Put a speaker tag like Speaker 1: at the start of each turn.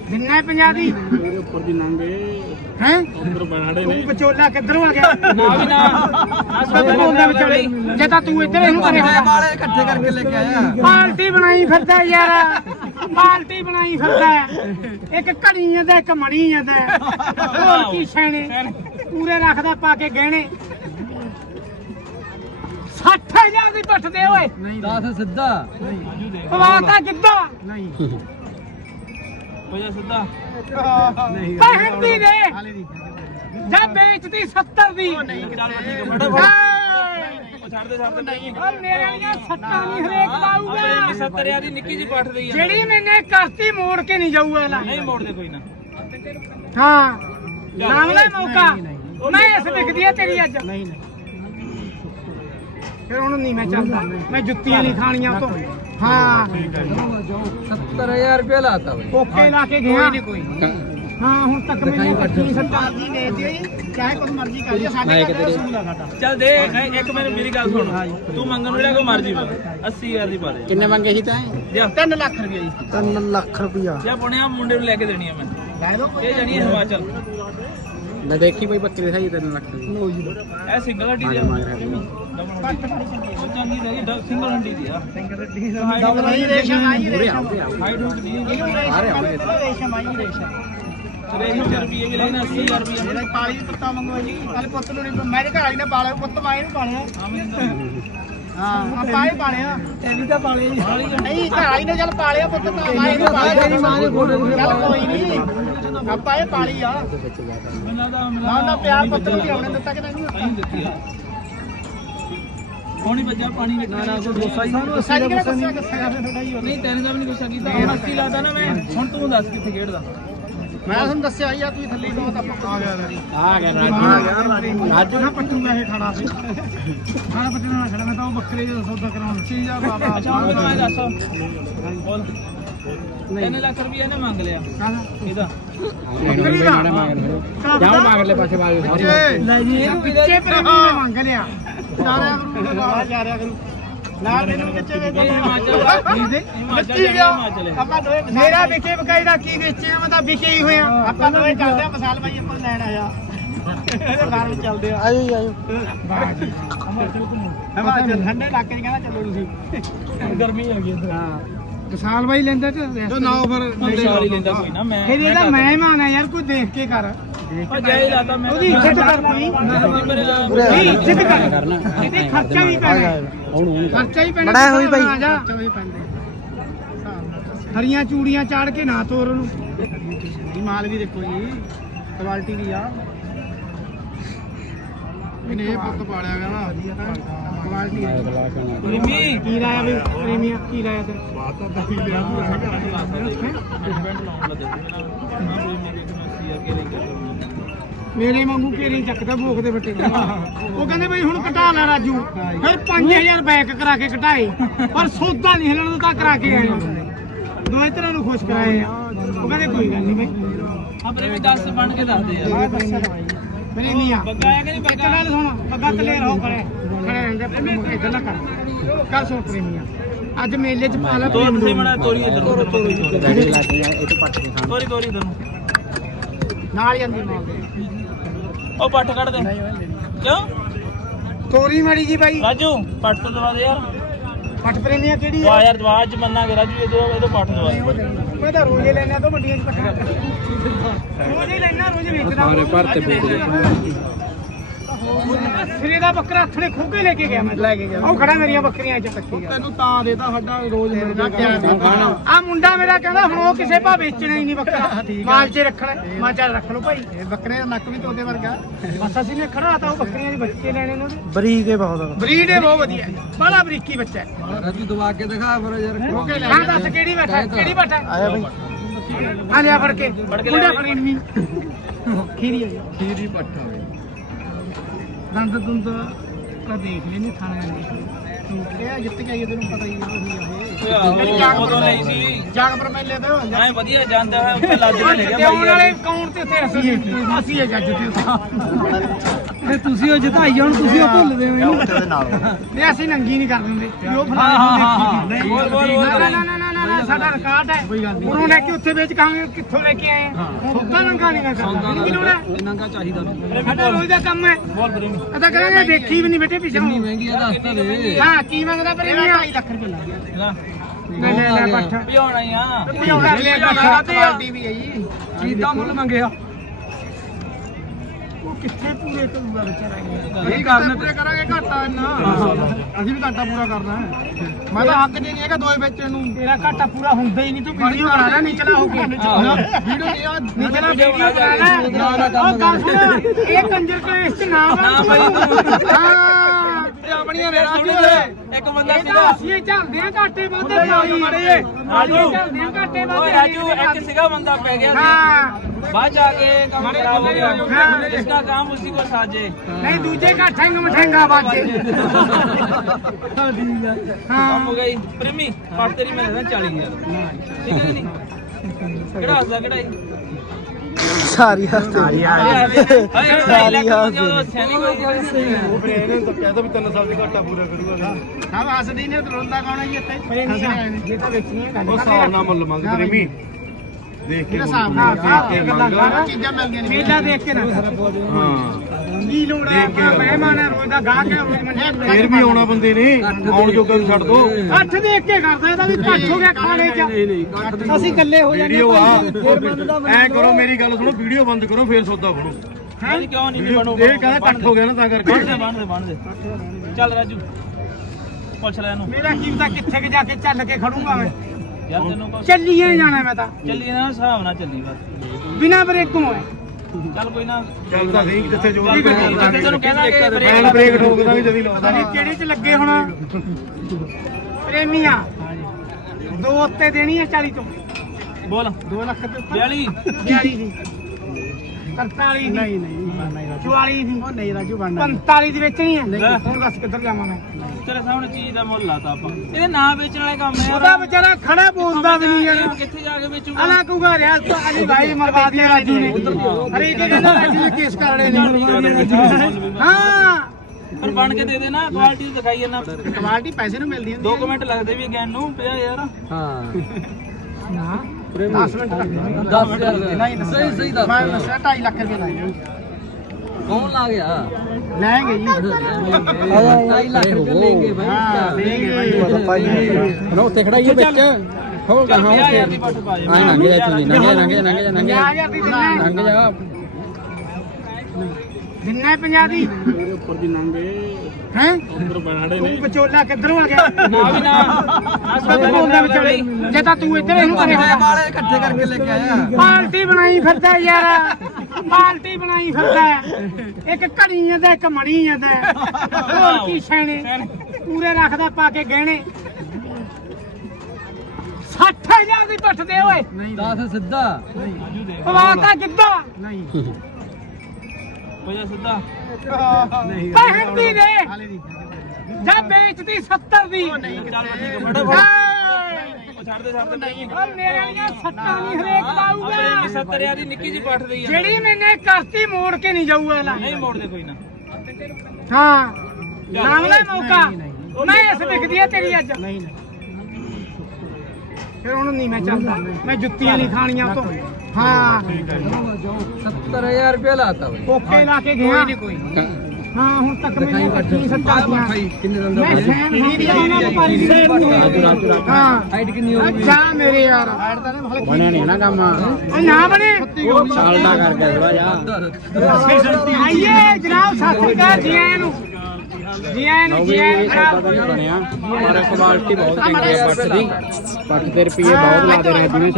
Speaker 1: ਦਿਨਾ 50 ਦੀ
Speaker 2: ਮੇਰੇ ਉੱਪਰ ਦੀ ਲੰਘੇ
Speaker 1: ਹੈ
Speaker 2: ਉਧਰ ਬਾੜੇ ਨੇ
Speaker 1: ਤੂੰ ਵਿਚੋਲਾ ਕਿੱਧਰੋਂ ਆ ਗਿਆ
Speaker 3: ਨਾ ਵੀ ਨਾ
Speaker 1: ਬੋਲਦਾ ਵਿਚੋਲੇ ਜੇ ਤਾਂ ਤੂੰ ਇੱਧਰ ਇਹਨੂੰ ਕਰੇ
Speaker 4: ਵਾਲੇ ਇਕੱਠੇ ਕਰਕੇ ਲੈ ਕੇ ਆਇਆ
Speaker 1: ਪਾਰਟੀ ਬਣਾਈ ਫਿਰਦਾ ਯਾਰ ਪਾਰਟੀ ਬਣਾਈ ਫਿਰਦਾ ਇੱਕ ਘੜੀ ਜਾਂਦਾ ਇੱਕ ਮਣੀ ਜਾਂਦਾ ਹੋਰ ਕੀ ਛੈਣੇ ਪੂਰੇ ਰੱਖਦਾ ਪਾ ਕੇ ਗਹਿਣੇ 60000 ਦੀ ਪੱਟਦੇ ਓਏ
Speaker 4: 10 ਸਿੱਧਾ
Speaker 1: ਪਵਾਤਾ ਕਿੱਦਾਂ
Speaker 4: ਨਹੀਂ
Speaker 3: ਹੋਇਆ ਸਿੱਧਾ
Speaker 1: ਪਹਿਨ ਦੀ ਦੇ ਜਾਂ ਵੇਚਦੀ 70 ਦੀ
Speaker 3: ਚੱਲ ਠੀਕ ਹੈ ਫਟਾਫਟ ਛੱਡ ਦੇ ਨਹੀਂ
Speaker 1: ਓ ਮੇਰੇ ਵਾਲੀਆਂ ਸੱਟਾਂ ਨਹੀਂ ਹਰੇਕ ਲਾਊਗਾ
Speaker 3: 70 ਦੀ ਨਿੱਕੀ ਜੀ ਪੱਟ ਰਹੀ ਆ
Speaker 1: ਜਿਹੜੀ ਮੈਨੇ ਕਰਤੀ ਮੋੜ ਕੇ ਨਹੀਂ ਜਾਊਗਾ ਇਹਦਾ
Speaker 3: ਨਹੀਂ ਮੋੜਦੇ ਕੋਈ ਨਾ
Speaker 1: ਹਾਂ ਸਾਹਮਣੇ ਮੌਕਾ ਮੈਂ ਇਸ ਵਿਕਦੀ ਆ ਤੇਰੀ ਅੱਜ
Speaker 4: ਨਹੀਂ ਨਹੀਂ
Speaker 1: ਫਿਰ ਹੁਣ ਨਹੀਂ ਮੈਂ ਚੱਲਦਾ ਮੈਂ ਜੁੱਤੀਆਂ ਨਹੀਂ ਖਾਣੀਆਂ ਤੋਂ ਹਾਂ
Speaker 4: 70000 ਰੁਪਏ ਲਾਤਾ ਬਈ
Speaker 1: ਕੋਕੇ ਲਾ ਕੇ ਗਿਆ
Speaker 4: ਕੋਈ
Speaker 1: ਹਾਂ ਹੁਣ ਤੱਕ ਮੈਨੂੰ 25 ਸੱਟਾਂ ਦੀ ਦੇ ਦਿਓ ਚਾਹੇ ਕੁਝ ਮਰਜ਼ੀ ਕਰ ਲਿਓ ਸਾਡੇ ਘਰ ਦਾ ਰਸੂਲ ਆ ਸਾਡਾ
Speaker 3: ਚੱਲ ਦੇ ਇੱਕ ਮੈਨੂੰ ਮੇਰੀ ਗੱਲ ਸੁਣ ਤੂੰ ਮੰਗਣ ਵੇਲੇ ਕੋ ਮਰਜੀ ਪਾ 80000 ਦੀ ਪਾ ਦੇ
Speaker 4: ਕਿੰਨੇ ਮੰਗੇ ਸੀ ਤਾਂ
Speaker 3: ਜਾ
Speaker 1: 3 ਲੱਖ ਰੁਪਏ ਜੀ
Speaker 4: 3 ਲੱਖ ਰੁਪਇਆ
Speaker 3: ਜਾਂ ਪੁਣਿਆ ਮੁੰਡੇ ਨੂੰ ਲੈ ਕੇ ਦੇਣੀ ਆ ਮੈਂ
Speaker 1: ਲੈ ਦੋ
Speaker 3: ਇਹ ਜਾਣੀ ਹੈ ਹਿਮਾਚਲ
Speaker 4: ਮੈਂ ਦੇਖੀ ਬਈ ਬੱਕਰੀ ਸਹੀ 3 ਲੱਖ ਦੀ
Speaker 3: ਇਹ ਸਿੰਗਲ ਹੱਡੀ ਦੀ ਆ ਚੰਗੀ ਰਹੀ ਸਿੰਗਲ ਹੱਡੀ ਦੀ ਆ
Speaker 1: ਡਬਲ ਆਈ ਰੇਸ਼ਮ ਆਈ ਰੇਸ਼ਮ
Speaker 3: ਹਾਈਟ ਰੂਟ ਦੀ
Speaker 1: ਰੇਸ਼ਮ ਆਈ ਰੇਸ਼ਮ
Speaker 3: 6000 ਰੁਪਏ ਵੀ ਲੈਣਾ 80000 ਰੁਪਏ
Speaker 1: ਮੇਰਾ ਪਾਲੀ ਵੀ ਪੁੱਤਾਂ ਮੰਗਵਾ ਜੀ ਕੱਲ ਪੁੱਤ ਨੂੰ ਨਹੀਂ ਮੇਰੇ ਘਰ ਵਾਲੀ ਨੇ ਪਾਲਿਆ ਪੁੱਤ ਮਾਈ ਨੂੰ ਪਾਲਿਆ ਹਾਂ ਆਪਾਂ ਹੀ ਪਾਲਿਆ ਇਹ ਵੀ ਤਾਂ ਪਾਲਿਆ ਜੀ ਨਹੀਂ ਘਰ ਵਾਲੀ ਨੇ ਚੱਲ ਪਾਲਿਆ ਪੁੱਤ ਤਾਂ ਮਾਈ ਨੂੰ ਪਾਲਿਆ ਤੇਰੀ ਮਾਂ ਨੇ ਫੋਟੋ ਚੱਲ ਕੋਈ ਨਹੀਂ ਆਪਾਂ ਇਹ ਪਾਲੀ ਆ
Speaker 3: ਮੈਨੂੰ ਦਾ
Speaker 1: ਮਾਂ ਦਾ ਪਿਆਰ ਪੁੱਤ ਨੂੰ ਆਉਣੇ ਦਿੱਤਾ ਕਿ ਨਹੀਂ
Speaker 3: ਦਿੱਤੀ ਆ ਹੋਣੀ ਬੱਜਾ ਪਾਣੀ ਵੇਖਣਾ ਨਾ ਕੋਈ ਗੁੱਸਾ ਹੀ
Speaker 1: ਸਾਨੂੰ ਸਾਡੀ ਕਿਹੜਾ ਗੁੱਸਾ ਗੁੱਸਾ ਥੋੜਾ ਹੀ
Speaker 3: ਨਹੀਂ ਤੈਨੂੰ ਤਾਂ ਵੀ ਨਹੀਂ ਗੁੱਸਾ ਕੀਤਾ ਹੁਣ 80 ਲਾਦਾ ਨਾ ਮੈਂ ਹੁਣ ਤੂੰ ਦੱਸ ਕਿੱਥੇ ਖੇਡਦਾ
Speaker 1: ਮੈਂ ਤੁਹਾਨੂੰ ਦੱਸਿਆ ਯਾਰ ਤੁਸੀਂ ਥੱਲੇ ਤੋਂ ਤਾਂ ਆ ਗਿਆ
Speaker 4: ਆ ਗਿਆ
Speaker 1: ਰਾਜੂ ਨਾ ਪੱਟੂਗਾ ਇਹ ਖਾਣਾ ਸੀ ਖਾਣਾ ਪੱਟਣਾ ਛੜਾ ਮੈਂ ਤਾਂ ਉਹ ਬੱਕਰੇ ਦਾ ਸੌਦਾ ਕਰਾਉਣ 8000 ਬਾਬਾ
Speaker 3: ਅੱਛਾ ਹੁਣ ਮੈਂ ਦੱਸ ਬੋਲ 3 ਲੱਖ ਰੁਪਏ ਨੇ ਮੰਗ ਲਿਆ ਇਹਦਾ
Speaker 1: ਬੱਕਰੀ ਦਾ
Speaker 4: ਜਾਓ ਮਗਰਲੇ ਪਾਸੇ ਵਾਲੇ ਸਾਰੇ
Speaker 1: ਲੈ ਜੀ ਇਹਨੂੰ ਪਿੱਛੇ ਪ੍ਰੇਮੀ ਨੇ ਮੰਗ ਲਿਆ ਚਾਰਿਆ ਕਰੂ ਨਾ ਚਾਰਿਆ ਕਰੂ ਨਾ ਤੈਨੂੰ ਕਿੱਥੇ ਵੇਚਿਆ ਆਪਾਂ ਦੋਏ ਮੇਰਾ ਵਿਕੇ ਬਕਾਈ ਦਾ ਕੀ ਵੇਚਿਆ ਮੈਂ ਤਾਂ ਵਿਕੇ ਹੀ ਹੋਇਆ ਆਪਾਂ ਦੋਏ ਚੱਲਦੇ ਆ ਮਸਾਲ ਭਾਈ ਆਪਾਂ ਲੈਣ ਆਇਆ ਇਹਦੇ ਘਰ ਵਿੱਚ ਚੱਲਦੇ ਆ
Speaker 4: ਆਇਓ ਆਇਓ
Speaker 1: ਹਿਮਾਚਲ ਠੰਡੇ ਇਲਾਕੇ 'ਚ ਕਹਿੰਦਾ ਚੱਲੋ ਤੁਸੀਂ
Speaker 3: ਗਰਮੀ ਆ ਗਈ ਇੱਧਰ
Speaker 1: ਹਾਂ ਵਿਸ਼ਾਲ ਬਾਈ ਲੈਂਦਾ ਤੇ
Speaker 4: ਨਾ ਫਿਰ
Speaker 3: ਸਾਰੀ ਲੈਂਦਾ ਕੋਈ ਨਾ ਮੈਂ
Speaker 1: ਫਿਰ ਇਹਦਾ ਮਹਿਮਾਨ ਆ ਯਾਰ ਕੋਈ ਦੇਖ ਕੇ ਕਰ
Speaker 3: ਉਹ ਜਾਈ ਲਾਤਾ ਮੈਂ
Speaker 1: ਉਹਦੀ ਇੱਜ਼ਤ ਕਰਨੀ ਨਹੀਂ ਇੱਜ਼ਤ ਕਰ ਇਹਦੇ ਖਰਚਾ ਵੀ ਪੈਣਾ ਖਰਚਾ ਹੀ ਪੈਣਾ
Speaker 4: ਬੜਾ ਹੋਈ ਬਾਈ।
Speaker 1: ਆ ਜਾ। ਹਰੀਆਂ ਚੂੜੀਆਂ ਚਾੜ ਕੇ ਨਾ ਤੋਰ ਉਹਨੂੰ ਇਹ ਮਾਲ ਵੀ ਦੇਖੋ ਜੀ ਕੁਆਲਿਟੀ ਵੀ ਆ ਇਹਨੇ ਇਹ ਪੁੱਤ ਪਾਲਿਆ ਗਿਆ ਨਾ ਕੁਆਲਿਟੀ
Speaker 3: ਪ੍ਰੇਮੀ
Speaker 1: ਕੀ ਲਾਇਆ ਵੀ ਪ੍ਰੇਮੀਆ ਕੀ ਲਾਇਆ ਤੇ ਮੇਰੇ ਵਾਂਗੂ ਘੇਰੀ ਚੱਕਦਾ ਭੋਗ ਦੇ ਬੱਟੇ ਉਹ ਕਹਿੰਦੇ ਬਈ ਹੁਣ ਘਟਾ ਲੈ ਰਾਜੂ ਫਿਰ 5000 ਬੈਕ ਕਰਾ ਕੇ ਘਟਾਏ ਪਰ ਸੌਦਾ ਨਹੀਂ ਹਿਲਣ ਦਿੱਤਾ ਕਰਾ ਕੇ ਆਏ ਦੋਵੇਂ ਤਰ੍ਹਾਂ ਨੂੰ ਖੁਸ਼ ਕਰਾਏ ਆ ਉਹ ਕਹਿੰਦੇ ਕੋਈ ਗੱਲ ਨਹੀਂ ਬਈ
Speaker 3: ਆ ਪ੍ਰੇਮੀ 10 ਬਣ ਕੇ ਦੱਸ ਦੇ ਯਾਰ
Speaker 1: ਮੇਰੇ ਨਹੀਂ ਆ
Speaker 3: ਬੱਗਾ ਆਇਆ ਕਿ ਨਹੀਂ
Speaker 1: ਇੱਕ
Speaker 3: ਬੱਗਾ
Speaker 1: ਗੱਲ ਸੁਣ ਬੱਗਾ ਤਲੇ ਰਹੋ ਖੜੇ ਰਹਿੰਦੇ ਪਰ ਇਦਾਂ ਨਾ ਕਰ ਸੁਣ ਪ੍ਰੇਮੀਆ ਅੱਜ ਮੇਲੇ 'ਚ ਪਾ ਲੈ
Speaker 3: ਤੋਰ ਸੇ ਮਣਾ ਤੋਰੀ ਇਧਰ ਤੋਰੀ
Speaker 4: ਇਹ ਤੋਂ ਪੱਟ ਕੇ ਖਾਣ
Speaker 3: ਤੋਰੀ ਇਧਰ ਨੂੰ
Speaker 1: ਨਾਲ ਜਾਂਦੀ ਮਾਲ ਦੇ
Speaker 3: ਉਹ ਪੱਟ ਕੱਢ ਦੇ ਕਿਉਂ
Speaker 1: ਤੋਰੀ ਮਾੜੀ ਜੀ ਬਾਈ
Speaker 3: ਰਾਜੂ ਪੱਟ ਤੋਂ ਦਵਾ ਦੇ ਯਾਰ
Speaker 1: ਪੱਟ ਪ੍ਰੇਮੀਆ ਕਿਹੜੀ
Speaker 3: ਵਾਹ
Speaker 1: ਆ
Speaker 3: ਯਾਰ ਦਵਾ ਅੱਜ ਮੰਨਾਂਗੇ ਰਾਜੂ ਇਹਦੋਂ ਪੱਟ ਦਵਾ
Speaker 1: ਮੈਂ ਤਾਂ ਰੋਜ਼ੇ ਲੈਣਾ ਤੋਂ ਮੰਡੀਆਂ 'ਚ ਪੱਟ ਰੋਜ਼ੇ ਲੈਣਾ ਰੋਜ਼ੇ ਵੇਚਦਾ
Speaker 4: ਸਾਰੇ ਭਰਤੇ ਪੂਰੇ
Speaker 1: ਸਿਰੇ ਦਾ ਬੱਕਰਾ ਹੱਥਣੇ ਖੋ ਕੇ ਲੈ ਕੇ ਗਿਆ ਮੈਂ ਲੈ ਕੇ ਗਿਆ ਉਹ ਖੜਾ ਮੇਰੀਆਂ ਬੱਕਰੀਆਂ 'ਚ ਕੱਟੀ ਗਿਆ
Speaker 4: ਤੈਨੂੰ ਤਾਂ ਦੇਤਾ ਸਾਡਾ ਰੋਜ਼
Speaker 1: ਆ ਮੁੰਡਾ ਮੇਰਾ ਕਹਿੰਦਾ ਹੁਣ ਉਹ ਕਿਸੇ ਭਾ ਵੇਚਣਾ ਹੀ ਨਹੀਂ ਬੱਕਰਾ ਮਾਲ 'ਚ ਰੱਖਣਾ ਮੈਂ ਚੱਲ ਰੱਖ ਲਓ ਭਾਈ ਇਹ ਬੱਕਰੇ ਦਾ ਨੱਕ ਵੀ ਤੋਦੇ ਵਰਗਾ ਬਸ ਅਸੀਂ ਨੇ ਖੜਾ ਤਾਂ ਉਹ ਬੱਕਰੀਆਂ ਦੇ ਬੱਚੇ ਲੈਣੇ ਨੇ ਉਹਦੇ
Speaker 4: ਬਰੀਕ ਹੈ ਬਹੁਤ
Speaker 1: ਬਰੀਡ ਹੈ ਬਹੁਤ ਵਧੀਆ ਬੜਾ ਬਰੀਕੀ ਬੱਚਾ ਹੈ
Speaker 4: ਰਾਜੂ ਦਵਾ ਕੇ ਦਿਖਾ ਫਿਰ ਯਾਰ
Speaker 1: ਹਾਂ ਦੱਸ ਕਿਹੜੀ ਬੈਠਾ ਕਿਹੜੀ ਬੈਠਾ
Speaker 4: ਆਇਆ ਬਈ
Speaker 1: ਆ ਲਿਆ ਫੜ ਕੇ
Speaker 3: ਫੜ ਕੇ
Speaker 1: ਮੁੰਡਾ
Speaker 3: ਲਿਆ।
Speaker 1: ਫੜੀ ਖੀਰੀ ਹੋਈ
Speaker 4: ਖੀਰੀ ਪੱਠਾ
Speaker 1: ਦੰਦ ਦੁੰਦ ਤਾਂ ਦੇਖ ਲੈਨੇ ਥਾਣੇ ਦੇ ਇਹ ਜਿੱਤ ਕੇ ਆਈ ਤੈਨੂੰ ਪਤਾ ਹੀ ਹੈ
Speaker 3: ਉਦੋਂ ਲਈ ਸੀ
Speaker 1: ਜਾਗ ਪਰ ਮੇਲੇ ਤੇ
Speaker 3: ਐ ਵਧੀਆ ਜਾਂਦਾ ਹੈ ਉੱਥੇ ਲੱਜ ਕੇ ਲੈ ਗਿਆ
Speaker 1: ਆਉਣ
Speaker 3: ਭਾਈ
Speaker 1: ਵਾਲੇ ਕਾਊਂਟ ਤੇ ਉੱਥੇ ਅਸੀਂ ਜੱਜ ਤੇ ਉੱਥੇ ਤੁਸੀਂ ਉਹ ਜਿਤਾਈ ਹੁਣ ਤੁਸੀਂ ਉਹ ਭੁੱਲਦੇ ਹੋ ਇਹਨੂੰ
Speaker 4: ਨਾਲ
Speaker 1: ਨਹੀਂ ਅਸੀਂ ਨੰਗੀ ਨਹੀਂ ਕਰ ਦਿੰਦੇ ਉਹ
Speaker 3: ਹਾਂ, ਹਾਂ, ਹਾਂ, ਹਾਂ। ਬੋਲ, ਬੋਲ, ਬੋਲ।
Speaker 1: ਨਾ ਸਾਡਾ ਰਿਕਾਰਡ ਹੈ ਉਹਨੂੰ ਲੈ ਕੇ ਉੱਥੇ ਵੇਚ ਕਾਂਗੇ ਕਿੱਥੋਂ ਲੈ ਕੇ ਆਏ ਸੌਦਾ ਨੰਗਾ ਨਹੀਂ ਕਰਦਾ ਕੀ ਲੋੜ ਹੈ
Speaker 4: ਨੰਗਾ ਚਾਹੀਦਾ
Speaker 1: ਸਾਡਾ ਰੋਜ਼ ਦਾ ਕੰਮ ਹੈ
Speaker 3: ਬੋਲ ਪ੍ਰੇਮੀ
Speaker 1: ਅਦਾ ਕਰਾਂਗੇ ਦੇਖੀ ਵੀ ਨਹੀਂ ਬੇਟੇ ਪਿੱਛੇ
Speaker 4: ਕਿੰਨੀ ਮਹਿੰਗੀ ਆ ਦੱਸਤਾ ਦੇ
Speaker 1: ਹਾਂ ਕੀ ਮੰਗਦਾ ਪਰ ਇਹ 2.5 ਲੱਖ ਰੁਪਏ ਲੱਗ ਗਿਆ ਲੈ ਪੱਠਾ
Speaker 3: ਪਿਉਣਾ ਹੀ ਆ
Speaker 1: ਪਿਉਣਾ ਲੈ ਪੱਠਾ ਪਾਰਟੀ ਵੀ ਹੈ ਜੀ
Speaker 4: ਚੀਤਾ ਮੁੱਲ ਮੰਗਿਆ
Speaker 1: ਉਹ ਕਿੱਥੇ ਪੂਰੇ ਕਰੂਗਾ ਵਿਚਾਰਾ
Speaker 4: ਨਹੀਂ ਕਰਨੇ
Speaker 1: ਪੂਰੇ ਕਰਾਂਗੇ ਘਾਟਾ ਇੰਨਾ ਅਸੀਂ ਵੀ ਘਾਟਾ ਪੂਰਾ ਕਰਨਾ ਹੈ ਮੈਂ ਤਾਂ ਹੱਕ ਨਹੀਂ ਹੈਗਾ ਦੋਏ ਵੇਚਣ ਨੂੰ ਤੇਰਾ ਘਾਟਾ ਪੂਰਾ ਹੁੰਦਾ ਹੀ ਨਹੀਂ ਤੂੰ ਵੀਡੀਓ ਬਣਾ ਲੈ ਨੀਚਲਾ ਹੋ ਕੇ ਵੀਡੀਓ ਨਹੀਂ ਆ ਨੀਚਲਾ ਵੀਡੀਓ ਬਣਾ ਲੈ ਉਹ ਗੱਲ ਸੁਣ ਇਹ ਕੰਜਰ ਕੇ ਇਸ ਚ ਨਾ
Speaker 3: ਭਾਈ
Speaker 1: ਹਾਂ
Speaker 4: ਇਹ ਆਪਣੀਆਂ ਨੇ
Speaker 3: ਇੱਕ ਬੰਦਾ
Speaker 1: ਇਹ ਤਾਂ
Speaker 3: ਸੀਗਾ
Speaker 1: ਅਸੀਂ ਝਲਦੇ ਆ ਘਾਟੇ ਵਾਧੇ ਪਾਈ
Speaker 3: ਰਾਜੂ
Speaker 1: ਝਲਦੇ ਆ ਘਾਟੇ
Speaker 3: ਓਏ
Speaker 1: ਵਾਧੇ
Speaker 3: ਰਾਜੂ ਇੱਕ ਸੀਗਾ ਬੰਦਾ ਪੈ ਗਿਆ ਸੀ
Speaker 1: ਹਾਂ
Speaker 3: बाद जाके काम खराब हो गया
Speaker 1: हाँ।
Speaker 3: इसका काम उसी को साजे
Speaker 1: ਨਹੀਂ ਦੂਜੇ ਘਾ ਠੰਗ ਮਠੰਗਾ ਬਾਜੇ
Speaker 3: काम हो गई प्रेमी पाट तेरी मैं देना 40,000 ठीक है नहीं केड़ा हसदा केड़ा
Speaker 4: ਸਾਰੀ ਹਸਤੇ
Speaker 3: ਉਹ
Speaker 4: ਫਿਰ ਇਹਨੇ ਤਾਂ ਕਹਿਦਾ ਵੀ 3 ਸਾਲ ਦੀ ਘਾਟਾ ਪੂਰਾ ਕਰੂਗਾ
Speaker 1: ਹਾਂ ਹੱਸਦੀ ਨੇ ਤੇ ਰੋਂਦਾ ਕੌਣ ਹੈ ਜੀ ਇੱਥੇ ਇਹ ਤਾਂ ਵੇਚਣੀਆਂ ਗੱਲ
Speaker 4: ਉਹ ਹਿਸਾਬ ਨਾਲ ਮੁੱਲ ਮੰਗ ਪ੍ਰੇਮੀ ਦੇਖ ਕੇ
Speaker 1: ਕਿਹੜਾ ਹਿਸਾਬ ਨਾਲ
Speaker 4: ਦੇਖ ਕੇ ਮੰਗ
Speaker 1: ਚੀਜ਼ਾਂ ਮਿਲਦੀਆਂ ਨੇ ਮੇਲਾ ਦੇਖ ਕੇ ਨਾ
Speaker 4: ਹਾਂ
Speaker 1: ਕੀ ਲੋੜ ਹੈ ਆਪਣਾ ਮਹਿਮਾਨ ਹੈ ਰੋਜ਼ ਦਾ ਗਾਹਕ ਹੈ ਰੋਜ਼ ਮੰਨੇ
Speaker 4: ਫੇਰ ਵੀ ਆਉਣਾ ਬੰਦੇ ਨੇ ਆਉਣ ਜੋਗਾ ਵੀ ਛੱਡ ਦੋ
Speaker 1: ਅੱਠ ਦੇਖ ਕੇ ਕਰਦਾ ਇਹਦਾ ਵੀ ਘੱਟ ਹੋ ਗਿਆ ਖਾਣੇ 'ਚ ਅਸੀਂ ਇਕੱਲੇ ਹੋ ਜਾਂਦੇ
Speaker 4: ਵੀਡੀਓ ਆ ਐ ਕਰੋ ਮੇਰੀ ਗੱਲ ਸੁਣੋ ਵੀਡੀਓ ਬੰਦ ਕਰੋ ਫੇਰ ਸੌਦਾ ਫੜੋ
Speaker 3: है क्यों नहीं
Speaker 4: ਵੀਡੀਓ
Speaker 3: बनो
Speaker 4: ਇਹ ਕਹਿੰਦਾ ਇਕੱਠ ਹੋ ਗਿਆ ਨਾ ਤਾਂ ਕਰਕੇ
Speaker 3: बांध दे चल राजू पूछ ले नु
Speaker 1: ਮੇਰਾ ਕੀ ਪਤਾ ਕਿੱਥੇ ਕਿ ਜਾ ਕੇ ਚੱਲ ਕੇ ਖੜੂੰਗਾ ਮੈਂ
Speaker 3: यार तेनों को
Speaker 1: ਚੱਲੀਏ ਜਾਣਾ ਮੈਂ ਤਾਂ
Speaker 3: चली ना हिसाब ना चली बस
Speaker 1: ਬਿਨਾ ਬ੍ਰੇਕੋਂ ਹੈ
Speaker 3: चल कोई ना
Speaker 4: ਚੱਲਦਾ ਸਹੀ ਜਿੱਥੇ ਜੋ ਵੀ
Speaker 3: तेनों कहना कि
Speaker 4: ਬ੍ਰੇਕ ਬ੍ਰੇਕ ਠੋਕਦਾ ਵੀ ਜਦੀ ਲਾਉਂਦਾ
Speaker 1: ਪਤਾ ਕਿਹੜੇ 'ਚ ਲੱਗੇ ਹੁਣ ਪ੍ਰੇਮੀਆਂ ਦੋ ਉੱਤੇ ਦੇਣੀ ਹੈ 40 ਤੋਂ
Speaker 3: बोल
Speaker 1: 2 ਲੱਖ ਤੇ ਉੱਪਰ
Speaker 3: 42
Speaker 1: 42 ਦੀ 43 ਦੀ ਨਹੀਂ ਨਹੀਂ 44 ਦੀ ਉਹ ਨਹੀਂ ਰਾਜੂ ਬਣਨਾ 45 ਦੀ ਵੇਚਣੀ ਹੈ ਹੁਣ ਦੱਸ ਕਿੱਧਰ ਜਾਵਾਂ ਮੈਂ
Speaker 3: तेरे सामने चीज ਦਾ ਮੁੱਲ ਲਾਤਾ ਆਪਾਂ ਇਹਦੇ ਨਾਂ ਵੇਚਣ ਵਾਲੇ ਕੰਮ ਹੈ
Speaker 1: ਉਹਦਾ ਵਿਚਾਰਾ ਖੜਾ ਬੋਲਦਾ ਵੀ ਨਹੀਂ ਯਾਰ
Speaker 3: ਕਿੱਥੇ ਜਾ ਕੇ ਵੇਚੂਗਾ
Speaker 1: ਅਲਾ ਕੂਗਾ ਰਿਆਜ਼ ਤੋਂ ਅਲੀ ਭਾਈ ਮਰਵਾ ਦਿਆ ਰਾਜੂ ਨੇ ਅਰੇ ਇਹ ਕਹਿੰਦਾ ਰਾਜੂ ਨੇ ਕੇਸ ਕਰ ਰਹੇ ਨੇ ਹਾਂ
Speaker 3: ਪਰ ਬਣ ਕੇ ਦੇ ਦੇ ਨਾ ਕੁਆਲਿਟੀ ਦਿਖਾਈ ਨਾ
Speaker 1: ਕੁਆਲਿਟੀ ਪੈਸੇ ਨੂੰ ਮਿਲਦੀ ਹੈ
Speaker 3: 2 ਮਿੰਟ ਲੱਗਦੇ ਵੀ ਗੈਨ ਨੂੰ ਪਿਆ ਯਾਰ
Speaker 4: ਹਾਂ
Speaker 1: ਨਾ 10 ਮਿੰਟ ਲੱਗਦੇ
Speaker 4: 10000
Speaker 1: ਨਹੀਂ ਸਹੀ ਸਹੀ ਦੱਸ ਮੈਂ 2.5 ਲੱਖ ਰੁਪਏ ਲਾਏ
Speaker 4: ਕੌਣ ਲਾ ਗਿਆ
Speaker 1: ਲੈਣਗੇ ਜੀ
Speaker 4: 2.5 ਲੱਖ ਰੁਪਏ ਲੈਣਗੇ
Speaker 1: ਹਾਂ ਲੈਣਗੇ
Speaker 4: ਭਾਈ ਨਾ ਉੱਥੇ ਖੜਾਈਏ ਵਿੱਚ ਹੋ
Speaker 3: ਚੱਲ 50,000 ਦੀ ਪੱਟ ਪਾ ਜੇ
Speaker 4: ਆਏ ਲੰਘ ਜਾ ਤੂੰ ਲੰਘ ਜਾ
Speaker 1: 50,000 ਦੀ ਦਿੰਨਾ
Speaker 4: ਲੰਘ ਜਾ
Speaker 1: ਦਿੰਨਾ 50 ਦੀ
Speaker 2: ਉੱਪਰ ਦੀ ਨੰਗੇ
Speaker 1: ਹੈ
Speaker 2: ਉੱਪਰ ਬਣਾੜੇ ਨੇ
Speaker 1: ਤੂੰ ਵਿਚੋਲਾ ਕਿੱਧਰੋਂ ਆ ਗਿਆ
Speaker 3: ਨਾ ਵੀ ਨਾ
Speaker 1: ਸਭ ਬੋਲਦਾ ਵਿਚੋਲੇ ਜੇ ਤਾਂ ਤੂੰ ਇੱਧਰ ਇਹਨੂੰ ਕਰੇ
Speaker 4: ਵਾਲੇ ਇਕੱਠੇ ਕਰਕੇ ਲੈ ਕੇ ਆਇਆ
Speaker 1: ਪਾਰਟੀ ਬਣਾਈ ਫਿਰਦਾ ਯਾਰ ਪਾਰਟੀ ਬਣਾਈ ਫਿਰਦਾ ਇੱਕ ਘੜੀ ਜਾਂਦਾ ਇੱਕ ਮਣੀ ਜਾਂਦਾ ਹੋਰ ਕੀ ਛੈਣੇ ਪੂਰੇ ਰੱਖਦਾ ਪਾ ਕੇ ਗਹਿਣੇ 60,000 ਦੀ ਪੱਠ ਦੇ ਓਏ
Speaker 4: 10 ਸਿੱਧਾ
Speaker 1: ਪਵਾਤਾ ਕਿੱਦਾਂ ਨਹੀਂ
Speaker 3: ਵਜਾ ਸਿੱਧਾ
Speaker 1: ਪਹਿੰਦੀ ਦੇ ਜਾਂ ਵੇਚਦੀ 70 ਦੀ
Speaker 3: ਚੱਲ ਠੀਕ ਹੈ ਫਟਾਫਟ ਛੱਡ ਦੇ ਨਹੀਂ
Speaker 1: ਉਹ ਮੇਰੇ ਵਾਲੀਆਂ ਸੱਟਾਂ ਨਹੀਂ ਹਰੇਕ ਲਾਊਗਾ
Speaker 3: ਆਪਣੇ 70,000 ਦੀ ਨਿੱਕੀ ਜੀ ਪੱਟ ਦਈ
Speaker 1: ਜਿਹੜੀ ਮੈਨੇ ਕਰਤੀ ਮੋੜ ਕੇ ਨਹੀਂ ਜਾਊਗਾ ਲਾ
Speaker 3: ਨਹੀਂ ਮੋੜਦੇ ਕੋਈ ਨਾ
Speaker 1: ਹਾਂ ਨਾਮ ਲੈ ਮੌਕਾ ਮੈਂ ਇਸ ਵਿਕਦੀ ਆ ਤੇਰੀ ਅੱਜ ਨਹੀਂ ਫਿਰ ਉਹਨੂੰ ਨਹੀਂ ਮੈਂ ਚੱਲਦਾ ਮੈਂ ਜੁੱਤੀਆਂ ਨਹੀਂ ਖਾਣੀਆਂ ਤੋਂ ਹਾਂ
Speaker 4: 70000 ਰੁਪਏ ਲਾਤਾ ਬਈ
Speaker 1: ਕੋਕੇ ਲਾ ਕੇ ਗਿਆ ਹਾਂ ਹੁਣ ਤੱਕ ਮੈਨੂੰ 25 ਸੱਟਾਂ
Speaker 4: ਕਿੰਨੇ ਦੰਦ
Speaker 1: ਮੈਂ ਸੈਨ ਨਹੀਂ ਆਉਣਾ ਵਪਾਰੀ ਦੀ ਹਾਂ
Speaker 4: ਹਾਈਟ ਕਿੰਨੀ ਹੋ ਗਈ
Speaker 1: ਅੱਛਾ ਮੇਰੇ ਯਾਰ
Speaker 4: ਬਣਿਆ ਨਹੀਂ ਨਾ ਕੰਮ
Speaker 1: ਉਹ ਨਾ ਬਣੇ
Speaker 4: ਸਾਲਦਾ ਕਰਕੇ ਥੋੜਾ ਜਿਹਾ
Speaker 1: ਆਈਏ ਜਨਾਬ ਸਤਿ ਸ਼੍ਰੀ ਅਕਾਲ ਜੀ ਆਇਆਂ ਨੂੰ ਜੀ ਆਇਆਂ ਨੂੰ ਜਨਾਬ
Speaker 4: ਬਣਿਆ ਪਰ ਕੁਆਲਿਟੀ ਬਹੁਤ ਚੰਗੀ ਹੈ ਪੱਟ ਦੀ ਪੱਟ ਤੇ ਰੁਪਏ ਬਹੁਤ ਲਾਦੇ ਨੇ ਜਿਵੇਂ